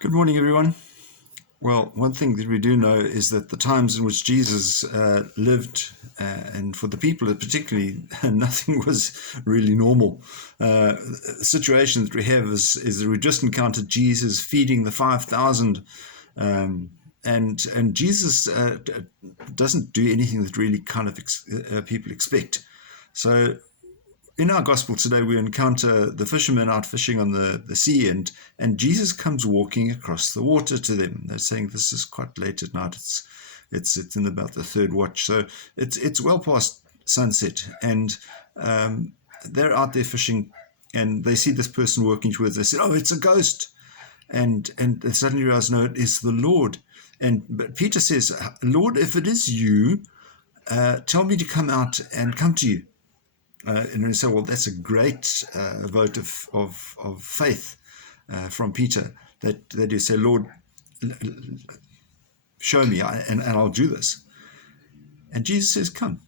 Good morning, everyone. Well, one thing that we do know is that the times in which Jesus lived, and for the people particularly, nothing was really normal. The situation that we have is that we just encountered Jesus feeding the 5,000, and Jesus doesn't do anything that really kind of people expect. So in our gospel today, we encounter the fishermen out fishing on the sea, and Jesus comes walking across the water to them. They're saying this is quite late at night. It's in about the third watch, so it's well past sunset, and they're out there fishing, and they see this person walking towards. They said, "Oh, it's a ghost," and they suddenly realize, no, it is the Lord. But Peter says, "Lord, if it is you, tell me to come out and come to you." And we say, well, that's a great vote of faith from Peter, that you say, Lord, show me, and I'll do this. And Jesus says, come.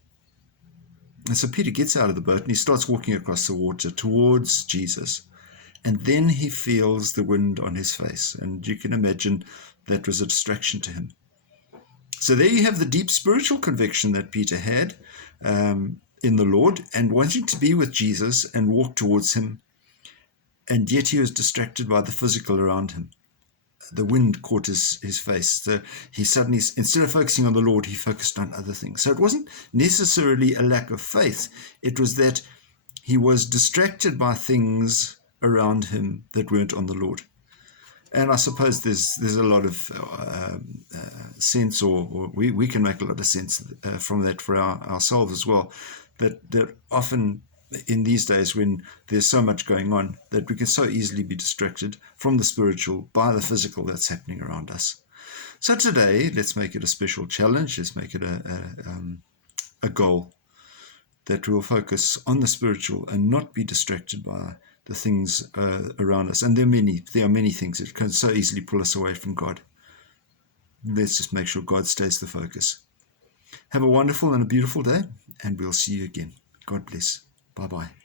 And so Peter gets out of the boat and he starts walking across the water towards Jesus. And then he feels the wind on his face. And you can imagine that was a distraction to him. So there you have the deep spiritual conviction that Peter had in the Lord, and wanting to be with Jesus and walk towards him, and yet he was distracted by the physical around him. The wind caught his face. So he suddenly, instead of focusing on the Lord, he focused on other things. So it wasn't necessarily a lack of faith. It was that he was distracted by things around him that weren't on the Lord. And I suppose there's a lot of sense, or we can make a lot of sense from that for ourselves as well, that often in these days when there's so much going on, that we can so easily be distracted from the spiritual by the physical that's happening around us. So today, let's make it a special challenge. Let's make it a goal that we'll focus on the spiritual and not be distracted by the things around us. And there are many things that can so easily pull us away from God. Let's just make sure God stays the focus. Have a wonderful and a beautiful day, and we'll see you again. God bless. Bye-bye.